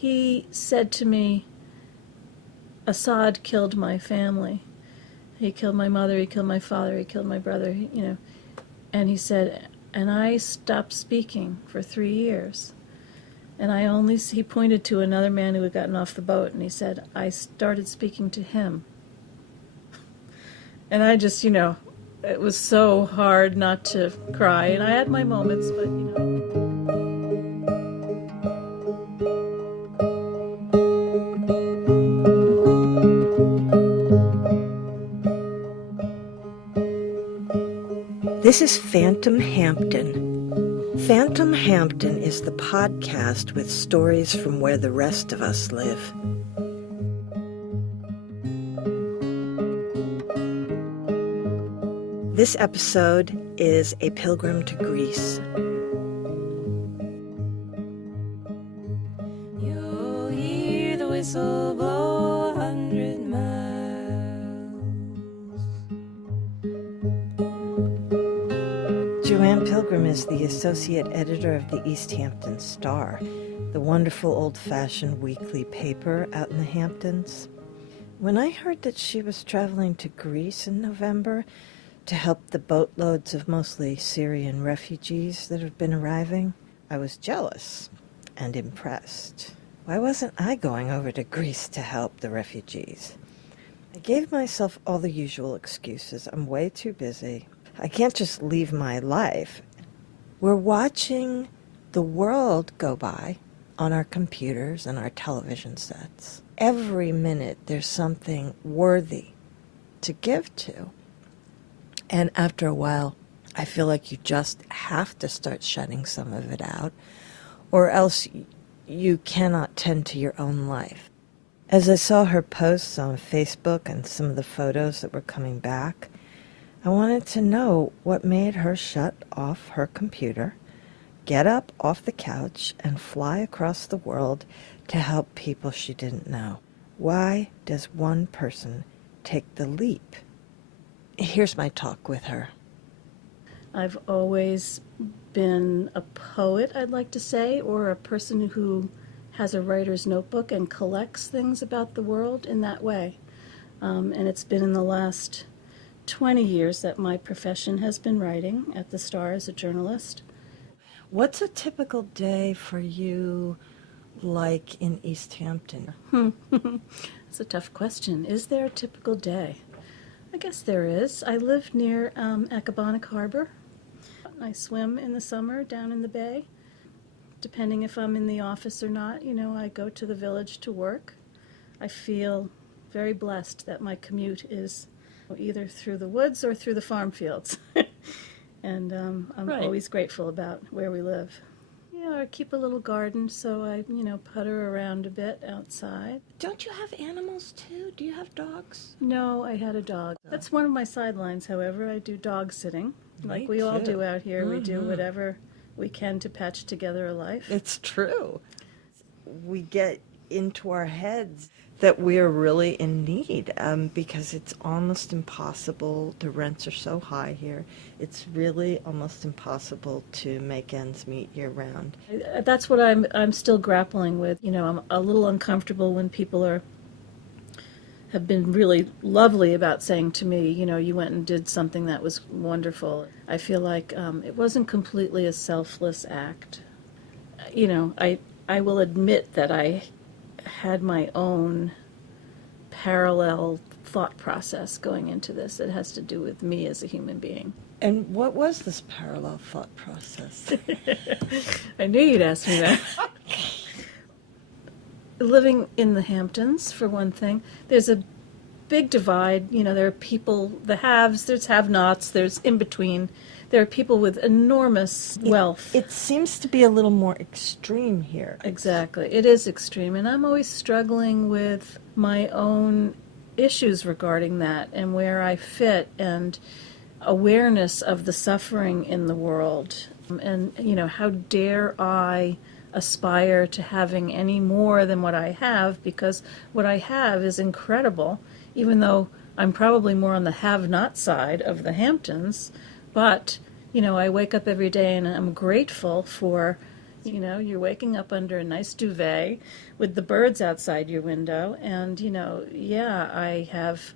he said to me, Assad killed my family. He killed my mother, he killed my father, he killed my brother, And he said, and I stopped speaking for 3 years. And he pointed to another man who had gotten off the boat, and he said, I started speaking to him. And I just, it was so hard not to cry. And I had my moments, but, This is Phantom Hampton. Phantom Hampton is the podcast with stories from where the rest of us live. This episode is A Pilgrim to Greece. You'll hear the whistle blow 100 miles. Joanne Pilgrim is the associate editor of the East Hampton Star, the wonderful old-fashioned weekly paper out in the Hamptons. When I heard that she was traveling to Greece in November to help the boatloads of mostly Syrian refugees that have been arriving, I was jealous and impressed. Why wasn't I going over to Greece to help the refugees? I gave myself all the usual excuses. I'm way too busy. I can't just leave my life. We're watching the world go by on our computers and our television sets. Every minute there's something worthy to give to. And after a while, I feel like you just have to start shutting some of it out, or else you cannot tend to your own life. As I saw her posts on Facebook and some of the photos that were coming back, I wanted to know what made her shut off her computer, get up off the couch, and fly across the world to help people she didn't know. Why does one person take the leap? Here's my talk with her. I've always been a poet, I'd like to say, or a person who has a writer's notebook and collects things about the world in that way. And it's been in the last 20 years that my profession has been writing at the Star as a journalist. What's a typical day for you like in East Hampton? That's a tough question. Is there a typical day? I guess there is. I live near Accabonac Harbor. I swim in the summer down in the bay. Depending if I'm in the office or not, I go to the village to work. I feel very blessed that my commute is either through the woods or through the farm fields. And I'm always grateful about where we live. I keep a little garden, so I, putter around a bit outside. Don't you have animals too? Do you have dogs? No, I had a dog. That's one of my sidelines, however. I do dog sitting, like we all do out here. We do whatever we can to patch together a life. It's true. We get into our heads that we are really in need because it's almost impossible. The rents are so high here. It's really almost impossible to make ends meet year-round. That's what I'm still grappling with. I'm a little uncomfortable when people have been really lovely about saying to me, you went and did something that was wonderful. I feel like it wasn't completely a selfless act. I will admit that I had my own parallel thought process going into this. It has to do with me as a human being. And what was this parallel thought process? I knew you'd ask me that. Living in the Hamptons, for one thing, there's a big divide. There are people, the haves, there's have-nots, there's in-between. There are people with enormous wealth. It seems to be a little more extreme here. Exactly. It is extreme. And I'm always struggling with my own issues regarding that and where I fit and awareness of the suffering in the world. And, how dare I aspire to having any more than what I have, because what I have is incredible, even though I'm probably more on the have-not side of the Hamptons. But, I wake up every day and I'm grateful for, You know, you're waking up under a nice duvet with the birds outside your window, and, you know, yeah, I have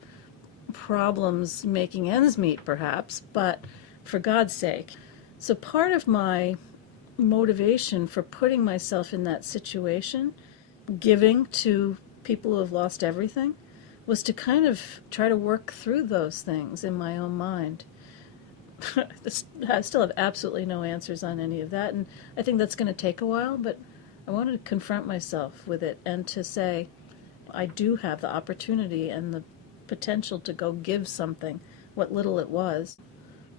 problems making ends meet, perhaps, but for God's sake. So part of my motivation for putting myself in that situation, giving to people who have lost everything, was to kind of try to work through those things in my own mind. I still have absolutely no answers on any of that, and I think that's going to take a while, but I wanted to confront myself with it and to say, I do have the opportunity and the potential to go give something, what little it was.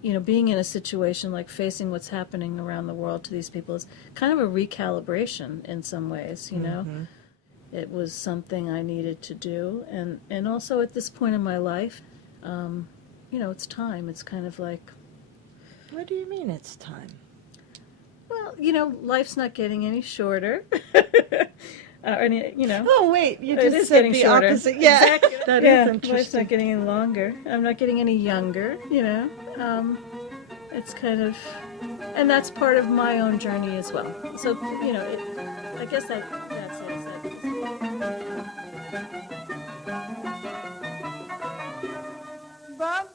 You know, being in a situation like facing what's happening around the world to these people is kind of a recalibration in some ways, you know. It was something I needed to do, and also at this point in my life, you know, it's time. It's kind of like, What do you mean it's time? well, you know, life's not getting any shorter. Any, you know. Oh, wait, you It just is said getting the shorter. opposite. Yeah, Exactly. that Yeah, is life's interesting. not getting any longer. I'm not getting any younger, you know. It's kind of, and that's part of my own journey as well. So, you know, I guess that's it. Is that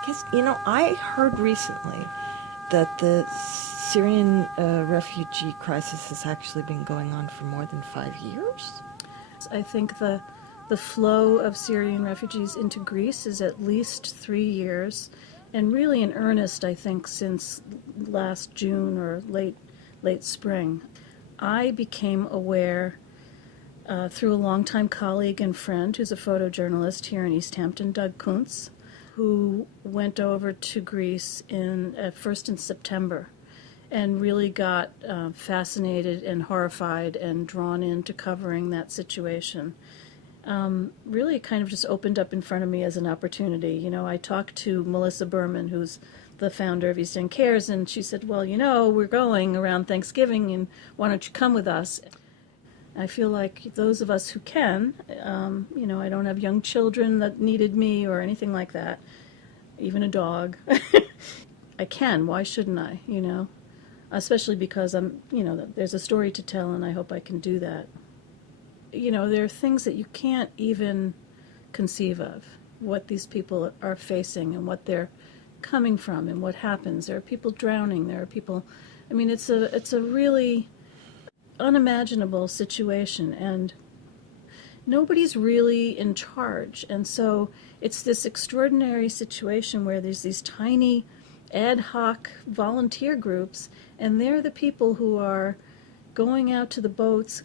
Because, you know, I heard recently that the Syrian refugee crisis has actually been going on for more than 5 years. I think the flow of Syrian refugees into Greece is at least 3 years, and really in earnest, I think, since last June or late spring. I became aware through a longtime colleague and friend who's a photojournalist here in East Hampton, Doug Kuntz, who went over to Greece first in September and really got fascinated and horrified and drawn into covering that situation. Really kind of just opened up in front of me as an opportunity. You know, I talked to Melissa Berman, who's the founder of East End Cares, and she said, well, you know, we're going around Thanksgiving, and why don't you come with us? I feel like those of us who can, you know, I don't have young children that needed me or anything like that, even a dog. I can, why shouldn't I, you know? Especially because you know, there's a story to tell, and I hope I can do that. You know, there are things that you can't even conceive of, what these people are facing and what they're coming from and what happens. There are people drowning, there are people, I mean, it's a really unimaginable situation, and nobody's really in charge. And so it's this extraordinary situation where there's these tiny ad hoc volunteer groups, and they're the people who are going out to the boats,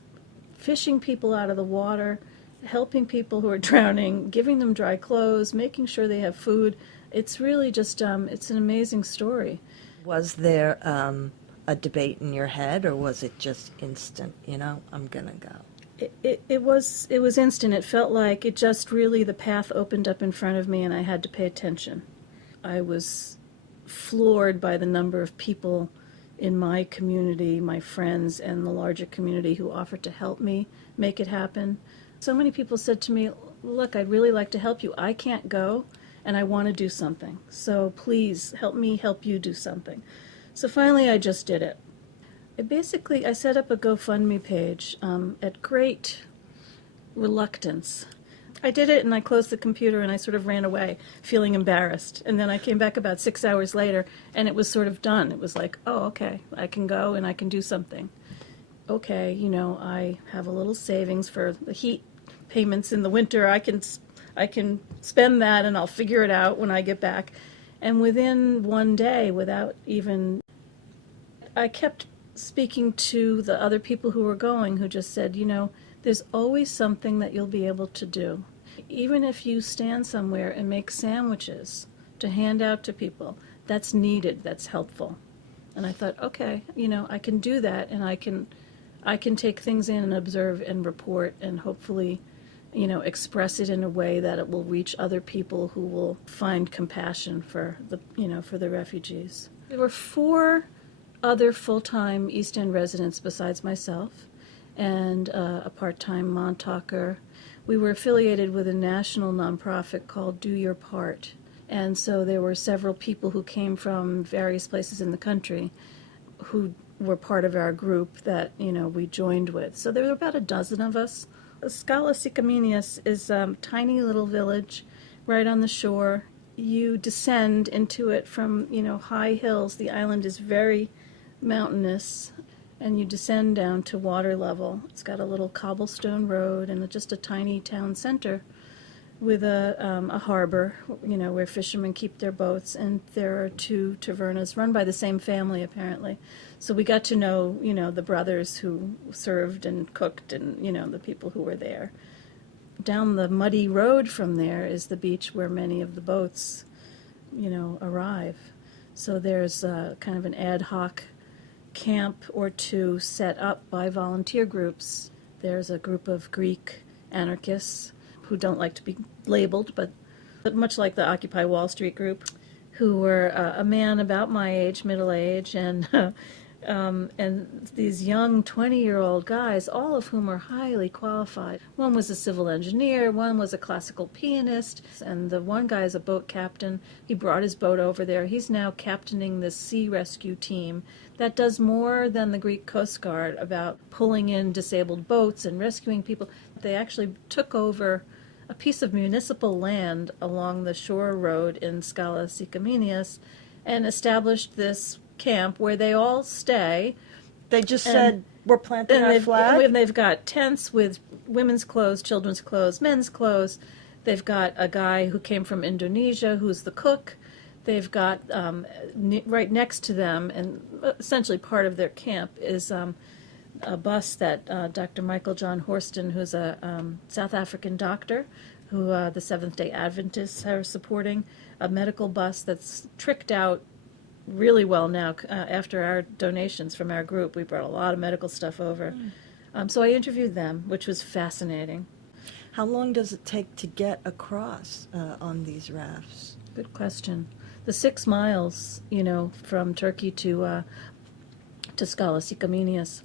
fishing people out of the water, helping people who are drowning, giving them dry clothes, making sure they have food. It's really just, it's an amazing story. Was there a debate in your head, or was it just instant, you know, I'm going to go? It was instant. It felt like it just really, the path opened up in front of me and I had to pay attention. I was floored by the number of people in my community, my friends, and the larger community who offered to help me make it happen. So many people said to me, look, I'd really like to help you. I can't go, and I want to do something. So please help me help you do something. So finally I just did it. I set up a GoFundMe page at great reluctance. I did it, and I closed the computer, and I sort of ran away, feeling embarrassed. And then I came back about 6 hours later, and it was sort of done. It was like, oh, okay, I can go and I can do something. Okay, you know, I have a little savings for the heat payments in the winter. I can spend that, and I'll figure it out when I get back. And within one day, without even, I kept speaking to the other people who were going, who just said, you know, there's always something that you'll be able to do. Even if you stand somewhere and make sandwiches to hand out to people, that's needed, that's helpful. And I thought, okay, you know, I can do that, and I can take things in and observe and report and hopefully express it in a way that it will reach other people who will find compassion for the refugees. There were 4 other full-time East End residents besides myself, and a part-time Montaukers. We were affiliated with a national nonprofit called Do Your Part, and so there were several people who came from various places in the country who were part of our group that we joined with. So there were about a dozen of us. Scala Sicamenius is a tiny little village right on the shore. You descend into it from high hills. The island is very mountainous, and you descend down to water level. It's got a little cobblestone road and just a tiny town center with a harbor, where fishermen keep their boats, and there are 2 tavernas run by the same family, apparently. So we got to know, the brothers who served and cooked and, the people who were there. Down the muddy road from there is the beach where many of the boats, arrive. So there's kind of an ad hoc camp or 2 set up by volunteer groups. There's a group of Greek anarchists who don't like to be labeled, but much like the Occupy Wall Street group, who were a man about my age, middle age, and these young 20-year-old guys, all of whom are highly qualified. One was a civil engineer, one was a classical pianist, and the one guy is a boat captain. He brought his boat over there. He's now captaining this sea rescue team that does more than the Greek Coast Guard about pulling in disabled boats and rescuing people. They actually took over a piece of municipal land along the shore road in Scala Sicamenius and established this camp where they all stay. They just said, we're planting our flag? And they've got tents with women's clothes, children's clothes, men's clothes. They've got a guy who came from Indonesia who's the cook. They've got, right next to them, and essentially part of their camp, is a bus that Dr. Michael John Horston, who's a South African doctor, who the Seventh-day Adventists are supporting, a medical bus that's tricked out really well now. After our donations from our group, we brought a lot of medical stuff over. So I interviewed them, which was fascinating. How long does it take to get across on these rafts? Good question. The 6 miles, from Turkey to Scala Sicamenius,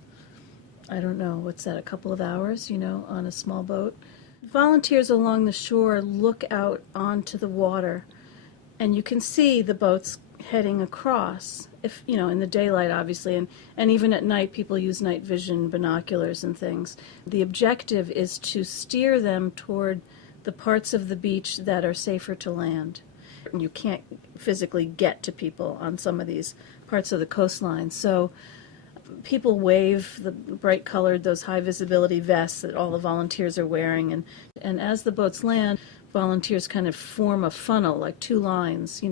I don't know, what's that, a couple of hours, on a small boat. Volunteers along the shore look out onto the water, and you can see the boats heading across, if in the daylight, obviously, and even at night people use night vision binoculars and things. The objective is to steer them toward the parts of the beach that are safer to land. You can't physically get to people on some of these parts of the coastline, so people wave the bright colored, those high visibility vests that all the volunteers are wearing, and as the boats land, volunteers kind of form a funnel, like 2 lines,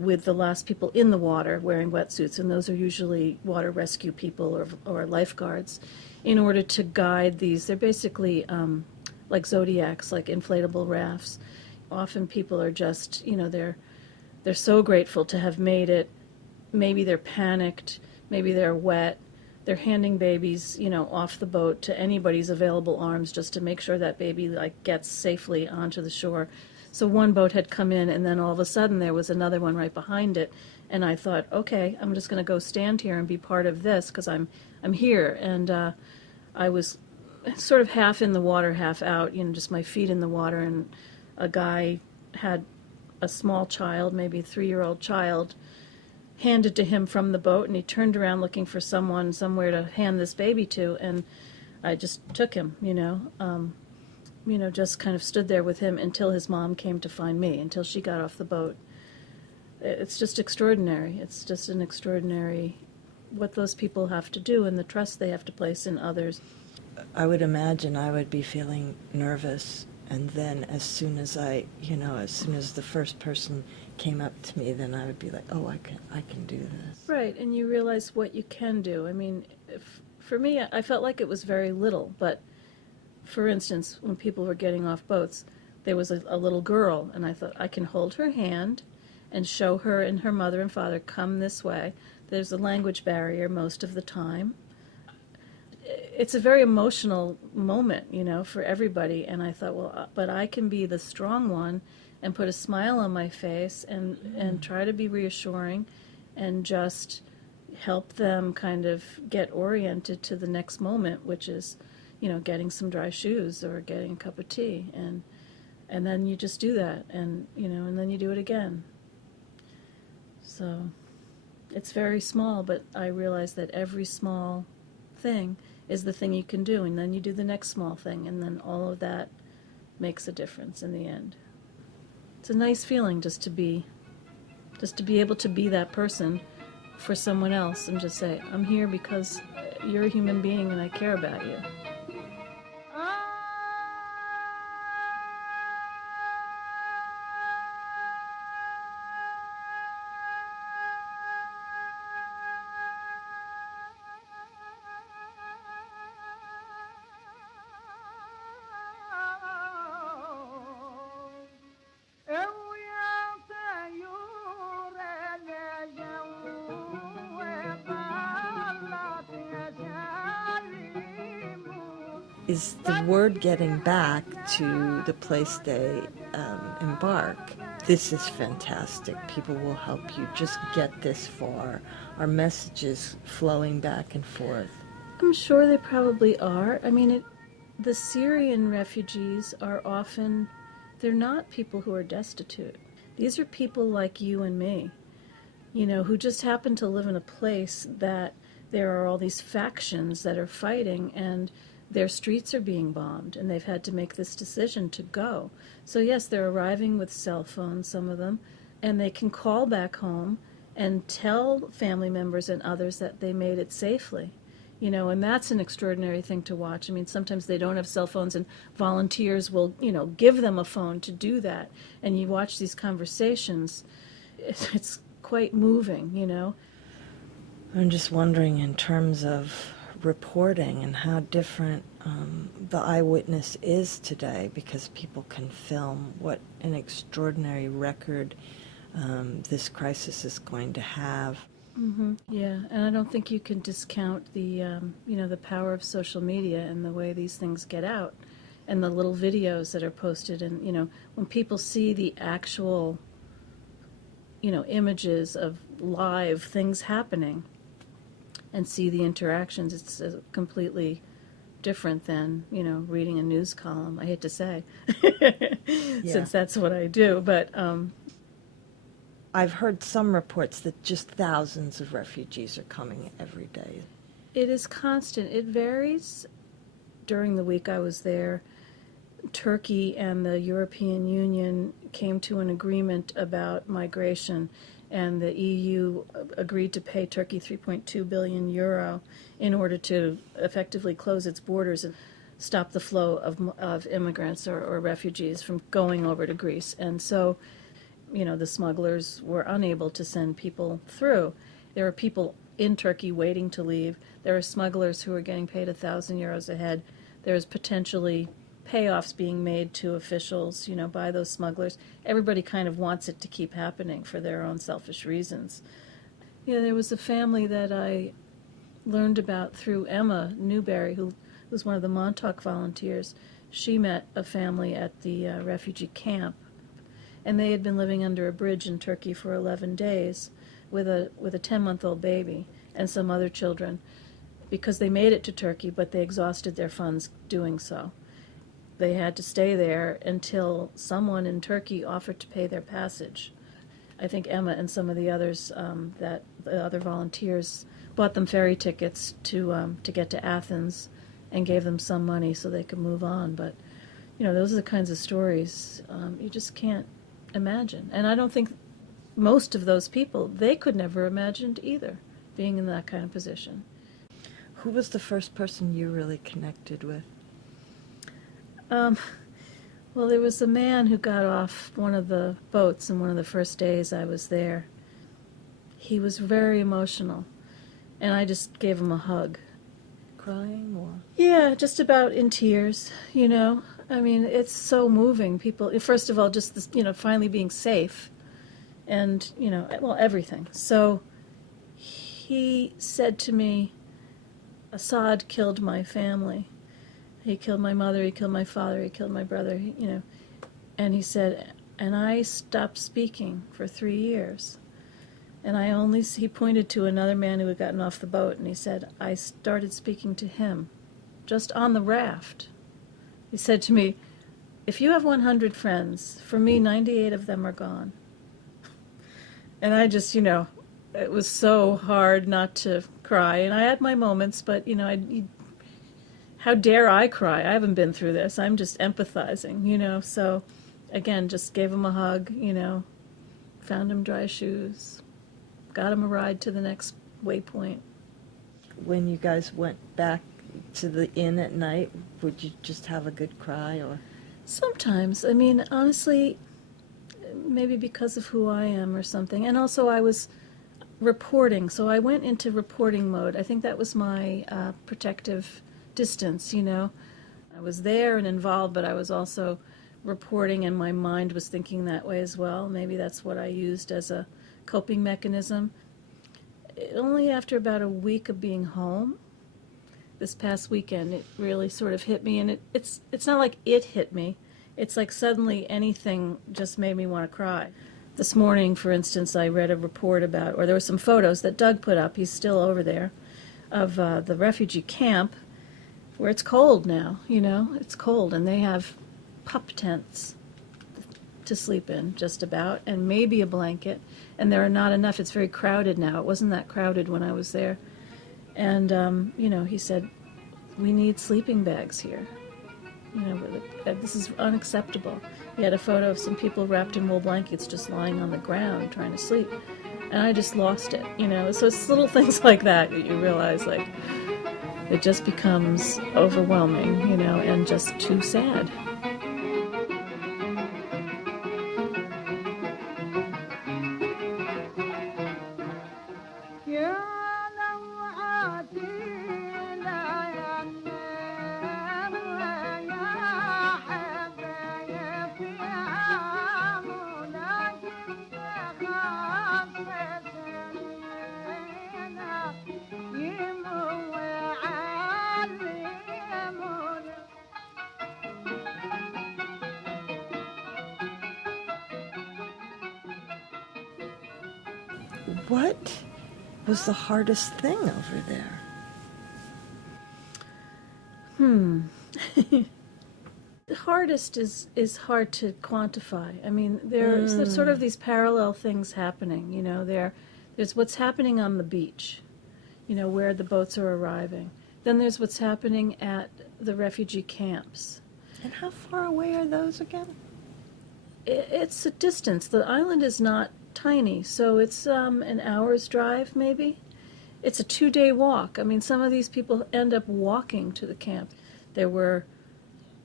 with the last people in the water wearing wetsuits, and those are usually water rescue people or lifeguards, in order to guide these. They're basically like zodiacs, like inflatable rafts. Often people are just, they're so grateful to have made it. Maybe they're panicked, maybe they're wet. They're handing babies, off the boat to anybody's available arms just to make sure that baby gets safely onto the shore. So one boat had come in, and then all of a sudden there was another one right behind it, and I thought, okay, I'm just going to go stand here and be part of this because I'm here. And I was sort of half in the water, half out, just my feet in the water, and a guy had a small child, maybe a 3-year-old child, handed to him from the boat, and he turned around looking for someone somewhere to hand this baby to, and I just took him, just kind of stood there with him until his mom came to find me, until she got off the boat. It's just extraordinary. It's just an extraordinary what those people have to do and the trust they have to place in others. I would imagine I would be feeling nervous, and then as soon as as soon as the first person came up to me, then I would be like, oh, I can do this. Right, and you realize what you can do. I mean, for me, I felt like it was very little, but for instance, when people were getting off boats, there was a little girl, and I thought, I can hold her hand and show her and her mother and father, come this way. There's a language barrier most of the time. it's a very emotional moment, for everybody. And I thought, well, but I can be the strong one and put a smile on my face and try to be reassuring and just help them kind of get oriented to the next moment, which is, getting some dry shoes or getting a cup of tea. And then you just do that, and then you do it again. So it's very small, but I realize that every small thing is the thing you can do, and then you do the next small thing, and then all of that makes a difference in the end. It's a nice feeling just to be able to be that person for someone else and just say, I'm here because you're a human being and I care about you. Is the word getting back to the place they embark? This is fantastic. People will help you just get this far. Our messages flowing back and forth. I'm sure they probably are. I mean, the Syrian refugees are often, they're not people who are destitute. These are people like you and me, who just happen to live in a place that there are all these factions that are fighting, and their streets are being bombed, and they've had to make this decision to go. So yes, they're arriving with cell phones, some of them, and they can call back home and tell family members and others that they made it safely. And that's an extraordinary thing to watch. I mean, sometimes they don't have cell phones, and volunteers will, give them a phone to do that. And you watch these conversations, it's quite moving, I'm just wondering, in terms of reporting and how different the eyewitness is today, because people can film, what an extraordinary record this crisis is going to have. Mm-hmm. Yeah, and I don't think you can discount the the power of social media and the way these things get out, and the little videos that are posted, and when people see the actual images of live things happening and see the interactions, it's completely different than reading a news column. I hate to say, since that's what I do, but I've heard some reports that just thousands of refugees are coming every day. it is constant. It varies. During the week I was there, Turkey and the European Union came to an agreement about migration, and the EU agreed to pay Turkey 3.2 billion euro in order to effectively close its borders and stop the flow of immigrants or refugees from going over to Greece. And so, the smugglers were unable to send people through. There were people in Turkey waiting to leave. There are smugglers who are getting paid 1,000 euros a head. There's potentially payoffs being made to officials, by those smugglers. Everybody kind of wants it to keep happening for their own selfish reasons. There was a family that I learned about through Emma Newberry, who was one of the Montauk volunteers. She met a family at the refugee camp, and they had been living under a bridge in Turkey for 11 days with a 10-month-old baby and some other children, because they made it to Turkey, but they exhausted their funds doing so. They had to stay there until someone in Turkey offered to pay their passage. I think Emma and some of the others, that the other volunteers, bought them ferry tickets to get to Athens and gave them some money so they could move on. But, those are the kinds of stories you just can't imagine. And I don't think most of those people, they could never imagined either, being in that kind of position. Who was the first person you really connected with? Well, there was a man who got off one of the boats in one of the first days I was there. He was very emotional, and I just gave him a hug. Crying or? Yeah, just about in tears, I mean, it's so moving. People, first of all, just this, finally being safe, and, everything. So he said to me, Assad killed my family. He killed my mother, he killed my father, he killed my brother, And he said, and I stopped speaking for 3 years. And he pointed to another man who had gotten off the boat, and he said, I started speaking to him, just on the raft. He said to me, if you have 100 friends, for me, 98 of them are gone. And I just, it was so hard not to cry. And I had my moments, but, how dare I cry? I haven't been through this. I'm just empathizing, So, again, just gave him a hug, found him dry shoes, got him a ride to the next waypoint. When you guys went back to the inn at night, would you just have a good cry, or? Sometimes. I mean, honestly, maybe because of who I am or something. And also I was reporting, so I went into reporting mode. I think that was my protective distance, I was there and involved, but I was also reporting, and my mind was thinking that way as well. Maybe that's what I used as a coping mechanism. Only after about a week of being home, this past weekend, it really sort of hit me, and it's not like it hit me. It's like suddenly anything just made me want to cry. This morning, for instance, I read a report about, or there were some photos that Doug put up, he's still over there, of the refugee camp, where it's cold now, it's cold, and they have pup tents to sleep in, just about, and maybe a blanket, and there are not enough. It's very crowded now. It wasn't that crowded when I was there. And, he said, we need sleeping bags here. This is unacceptable. He had a photo of some people wrapped in wool blankets just lying on the ground trying to sleep. And I just lost it, So it's little things like that you realize, like, it just becomes overwhelming, and just too sad. What was the hardest thing over there? The hardest is hard to quantify. I mean, there's sort of these parallel things happening, there's what's happening on the beach, where the boats are arriving. Then there's what's happening at the refugee camps. And how far away are those again? It's a distance. The island is not tiny, so it's an hour's drive, maybe. It's a 2-day walk. I mean, some of these people end up walking to the camp. There were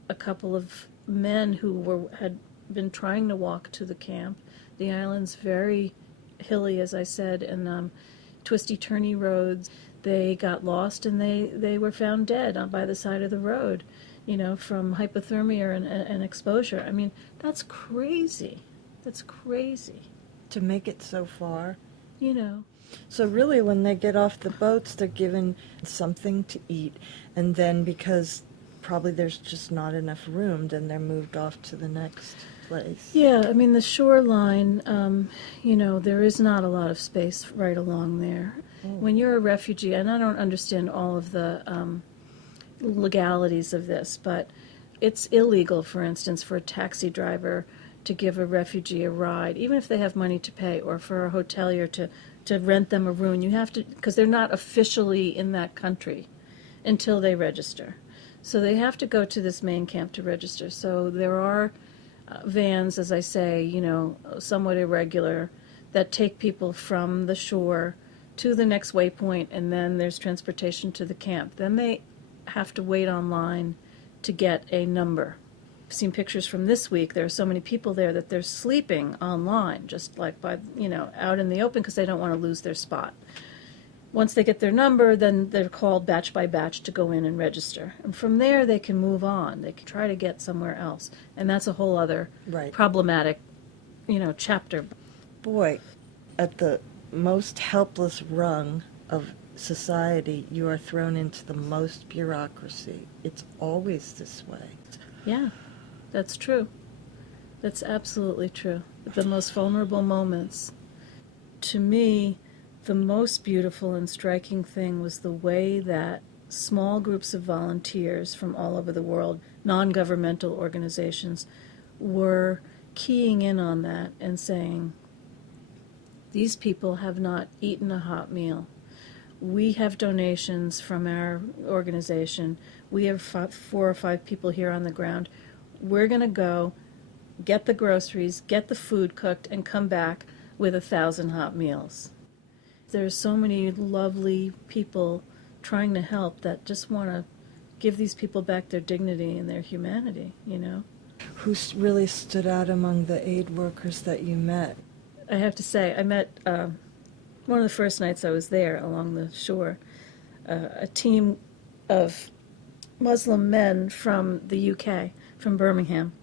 a couple of men who had been trying to walk to the camp. The island's very hilly, as I said, and twisty-turny roads. They got lost, and they were found dead by the side of the road, from hypothermia and exposure. I mean, that's crazy. That's crazy. To make it so far? So really, when they get off the boats, they're given something to eat, and then because probably there's just not enough room, then they're moved off to the next place. Yeah, I mean, the shoreline, there is not a lot of space right along there. When you're a refugee, and I don't understand all of the legalities of this, but it's illegal, for instance, for a taxi driver to give a refugee a ride, even if they have money to pay, or for a hotelier to rent them a room. You have to, because they're not officially in that country until they register. So they have to go to this main camp to register. So there are vans, as I say, somewhat irregular, that take people from the shore to the next waypoint, and then there's transportation to the camp. Then they have to wait online to get a number. I've seen pictures from this week. There are so many people there that they're sleeping online, just like out in the open, because they don't want to lose their spot. Once they get their number, then they're called batch by batch to go in and register. And from there, they can move on. They can try to get somewhere else. And that's a whole other problematic, chapter. Boy, at the most helpless rung of society, you are thrown into the most bureaucracy. It's always this way. Yeah, that's true. That's absolutely true. The most vulnerable moments. To me, the most beautiful and striking thing was the way that small groups of volunteers from all over the world, non-governmental organizations, were keying in on that and saying, these people have not eaten a hot meal. We have donations from our organization. We have 4 or 5 people here on the ground. We're going to go get the groceries, get the food cooked, and come back with 1,000 hot meals. There's so many lovely people trying to help that just want to give these people back their dignity and their humanity, you know? Who really stood out among the aid workers that you met? I have to say, I met, one of the first nights I was there along the shore, a team of Muslim men from the UK, from Birmingham.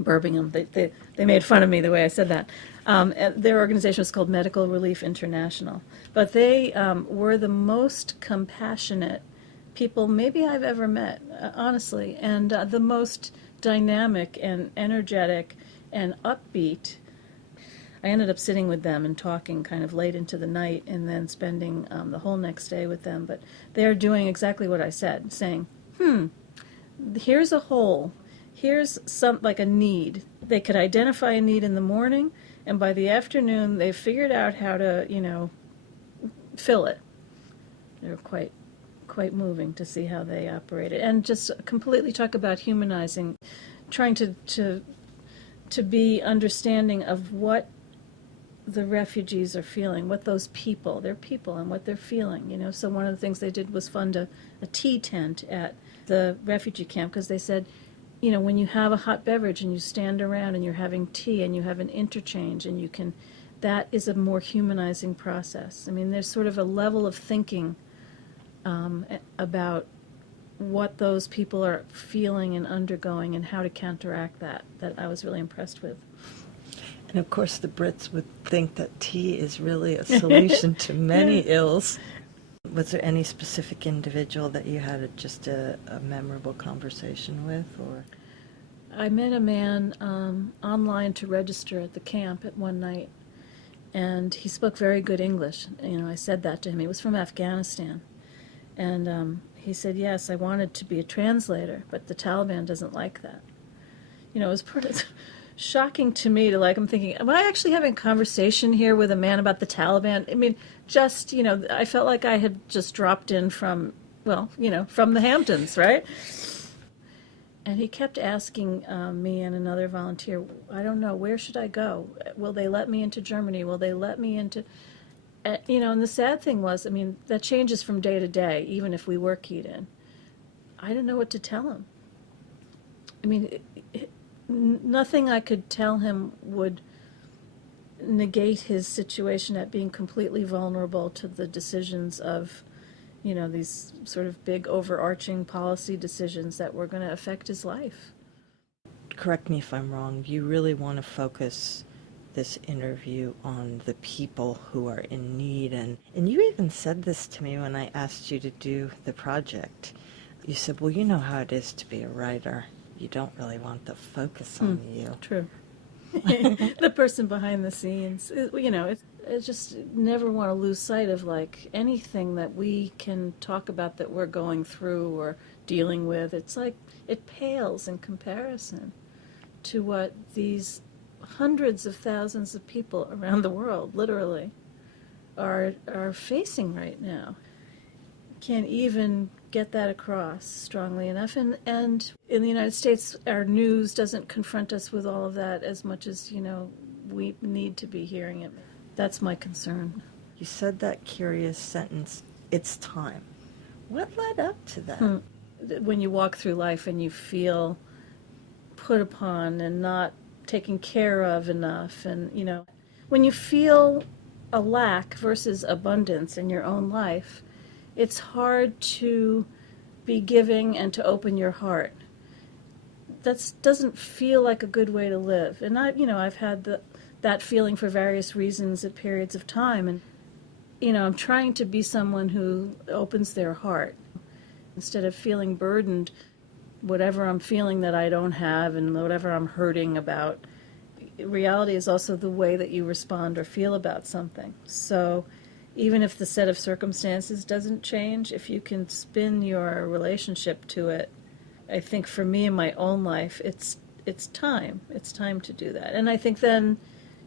They made fun of me the way I said that. And their organization was called Medical Relief International. But they were the most compassionate people maybe I've ever met, honestly, and the most dynamic and energetic and upbeat. I ended up sitting with them and talking kind of late into the night and then spending the whole next day with them. But they're doing exactly what I said, saying, here's a hole. Here's like a need. They could identify a need in the morning, and by the afternoon, they figured out how to, fill it. They were quite moving to see how they operated, and just completely talk about humanizing, trying to be understanding of what the refugees are feeling, what those people, they're people, and what they're feeling. So one of the things they did was fund a tea tent at the refugee camp, because they said, when you have a hot beverage and you stand around and you're having tea and you have an interchange and that is a more humanizing process. I mean, there's sort of a level of thinking about what those people are feeling and undergoing and how to counteract that I was really impressed with. And of course the Brits would think that tea is really a solution to many ills. Was there any specific individual that you had just a memorable conversation with, or? I met a man online to register at the camp at one night, and he spoke very good English. I said that to him. He was from Afghanistan, and he said, yes, I wanted to be a translator, but the Taliban doesn't like that. It was pretty shocking to me I'm thinking, am I actually having a conversation here with a man about the Taliban? I mean, just, I felt like I had just dropped in from the Hamptons, right? And he kept asking me and another volunteer, I don't know, where should I go? Will they let me into Germany? Will they let me into... and the sad thing was, that changes from day to day, even if we were keyed in. I didn't know what to tell him. Nothing I could tell him would negate his situation at being completely vulnerable to the decisions of, these sort of big overarching policy decisions that were going to affect his life. Correct me if I'm wrong, you really want to focus this interview on the people who are in need, and you even said this to me when I asked you to do the project. You said, well, you know how it is to be a writer. You don't really want the focus on you. True. The person behind the scenes. I just never want to lose sight of anything that we can talk about that we're going through or dealing with. It's like it pales in comparison to what these hundreds of thousands of people around the world, literally, are facing right now. Can't even get that across strongly enough. And in the United States, our news doesn't confront us with all of that as much as, we need to be hearing it. That's my concern. You said that curious sentence, it's time. What led up to that? When you walk through life and you feel put upon and not taken care of enough, and, when you feel a lack versus abundance in your own life, it's hard to be giving and to open your heart. That doesn't feel like a good way to live. And I've had that feeling for various reasons at periods of time. And I'm trying to be someone who opens their heart instead of feeling burdened, whatever I'm feeling that I don't have and whatever I'm hurting about. Reality is also the way that you respond or feel about something. So even if the set of circumstances doesn't change, if you can spin your relationship to it, I think for me in my own life, it's time. It's time to do that. And I think then,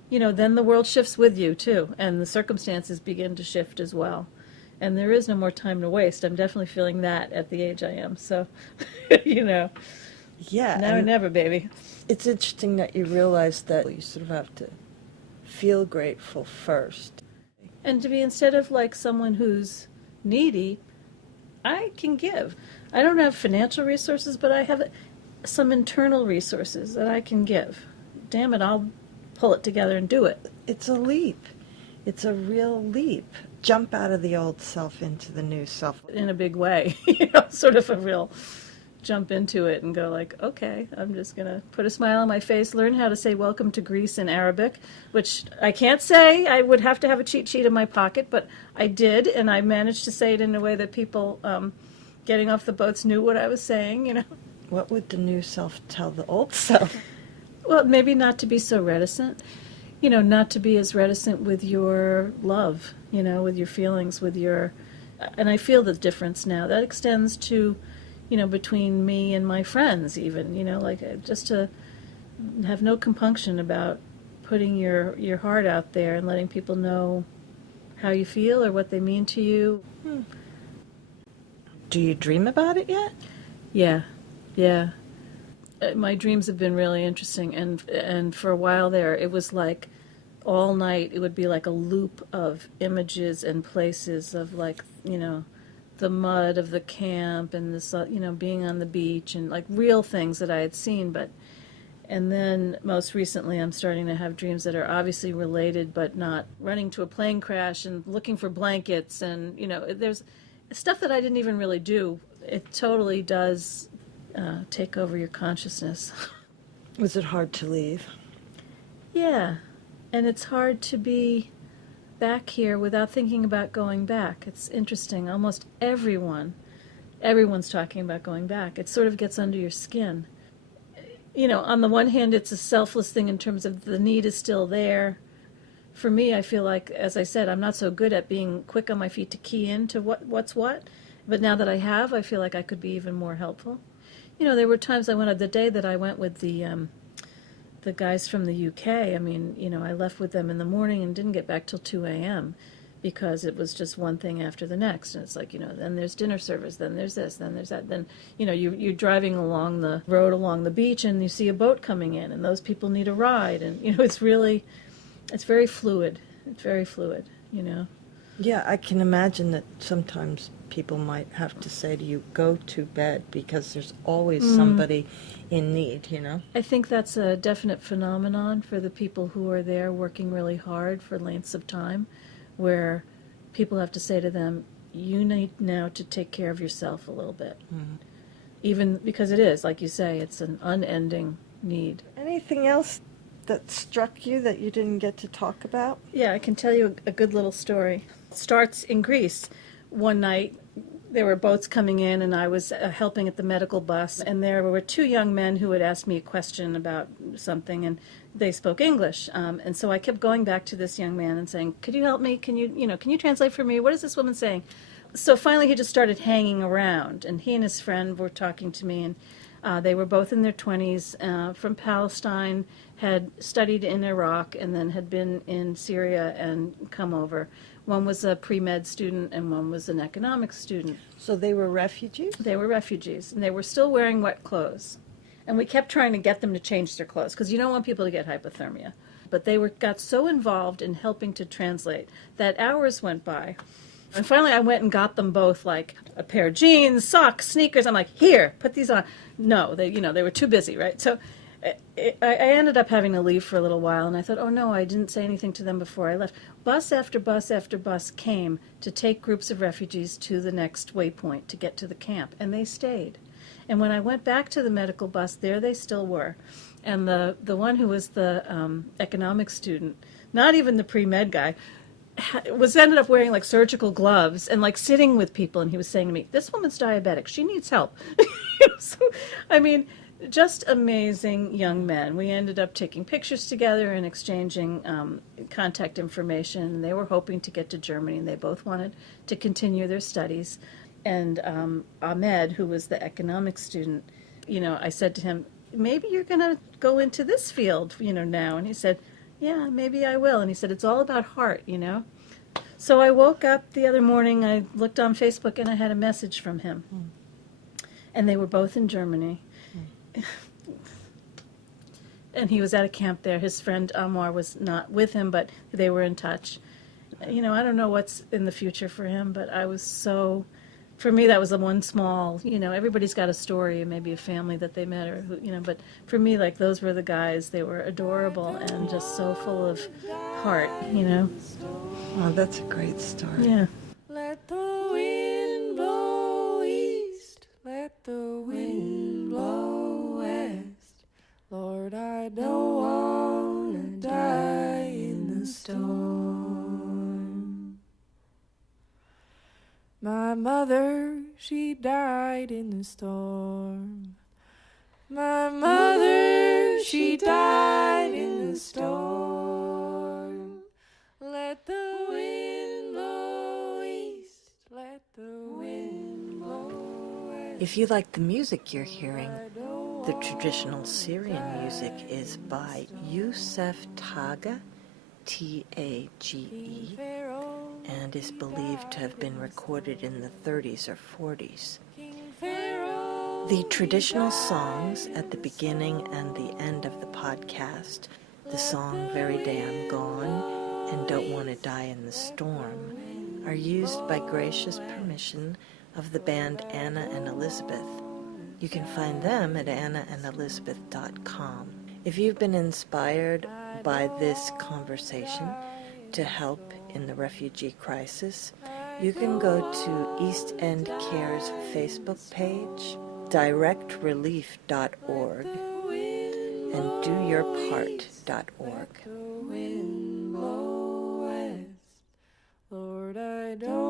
then the world shifts with you too, and the circumstances begin to shift as well. And there is no more time to waste. I'm definitely feeling that at the age I am. So, Yeah. now or never, baby. It's interesting that you realize that you sort of have to feel grateful first. And to be, instead of like someone who's needy, I can give. I don't have financial resources, but I have some internal resources that I can give. Damn it, I'll pull it together and do it. It's a leap. It's a real leap. Jump out of the old self into the new self. In a big way, sort of a real jump into it and go like, okay, I'm just going to put a smile on my face, learn how to say welcome to Greece in Arabic, which I can't say. I would have to have a cheat sheet in my pocket, but I did, and I managed to say it in a way that people getting off the boats knew what I was saying, What would the new self tell the old self? Well, maybe not to be so reticent, not to be as reticent with your love, with your feelings, and I feel the difference now. That extends to, between me and my friends even, just to have no compunction about putting your heart out there and letting people know how you feel or what they mean to you. Do you dream about it yet? Yeah. My dreams have been really interesting, and for a while there, it was like all night, it would be like a loop of images and places of like, the mud of the camp and this, being on the beach and like real things that I had seen. And then most recently, I'm starting to have dreams that are obviously related, but not running to a plane crash and looking for blankets. And, there's stuff that I didn't even really do. It totally does take over your consciousness. Was it hard to leave? Yeah. And it's hard to be back here without thinking about going back. It's interesting. Almost everyone's talking about going back. It sort of gets under your skin. On the one hand, it's a selfless thing in terms of the need is still there. For me, I feel like, as I said, I'm not so good at being quick on my feet to key into what's what. But now that I have, I feel like I could be even more helpful. There were times the day that I went with the guys from the UK, I left with them in the morning and didn't get back till 2 a.m. because it was just one thing after the next. And it's like, then there's dinner service, then there's this, then there's that. Then, you're driving along the road along the beach and you see a boat coming in and those people need a ride. And, it's very fluid. It's very fluid, Yeah, I can imagine that sometimes people might have to say to you, go to bed, because there's always somebody in need, I think that's a definite phenomenon for the people who are there working really hard for lengths of time, where people have to say to them, you need now to take care of yourself a little bit. Mm-hmm. Even because it is, like you say, it's an unending need. Anything else that struck you that you didn't get to talk about? Yeah, I can tell you a good little story. It starts in Greece. One night, there were boats coming in, and I was helping at the medical bus, and there were two young men who had asked me a question about something, and they spoke English. And so I kept going back to this young man and saying, could you help me? Can you translate for me? What is this woman saying? So finally, he just started hanging around, and he and his friend were talking to me, and they were both in their 20s, from Palestine, had studied in Iraq, and then had been in Syria and come over. One was a pre-med student and one was an economics student. So they were refugees? They were refugees, and they were still wearing wet clothes. And we kept trying to get them to change their clothes, because you don't want people to get hypothermia. But they got so involved in helping to translate that hours went by. And finally I went and got them both like a pair of jeans, socks, sneakers. I'm like, here, put these on. No, they were too busy, right? So I ended up having to leave for a little while, and I thought, oh no, I didn't say anything to them before I left. Bus after bus after bus came to take groups of refugees to the next waypoint to get to the camp, and they stayed. And when I went back to the medical bus, there they still were. And the one who was the economics student, not even the pre-med guy, was ended up wearing like surgical gloves and like sitting with people, and he was saying to me, "This woman's diabetic. She needs help." So, I mean, just amazing young men. We ended up taking pictures together and exchanging contact information. They were hoping to get to Germany, and they both wanted to continue their studies. And Ahmed, who was the economics student, I said to him, maybe you're going to go into this field, now. And he said, yeah, maybe I will. And he said, it's all about heart. So I woke up the other morning, I looked on Facebook, and I had a message from him. And they were both in Germany. And he was at a camp there. His friend Amar was not with him, but they were in touch. I don't know what's in the future for him, but for me, that was the one small, everybody's got a story and maybe a family that they met or, but for me, like, those were the guys. They were adorable and just so full of heart. Oh, that's a great story. Yeah. Let the wind blow east, let the wind blow west. Lord, I don't want to die in the storm. My mother, she died in the storm. My mother, she died in the storm. Let the wind blow east, let the wind blow west. If you like the music you're hearing, the traditional Syrian music is by Youssef Tage, T-A-G-E, and is believed to have been recorded in the 30s or 40s. The traditional songs at the beginning and the end of the podcast, the song Very Damn Gone and Don't Want to Die in the Storm, are used by gracious permission of the band Anna and Elizabeth. You can find them at annaandelizabeth.com. If you've been inspired by this conversation to help in the refugee crisis, you can go to East End Care's Facebook page, directrelief.org, and doyourpart.org. Lord, I don't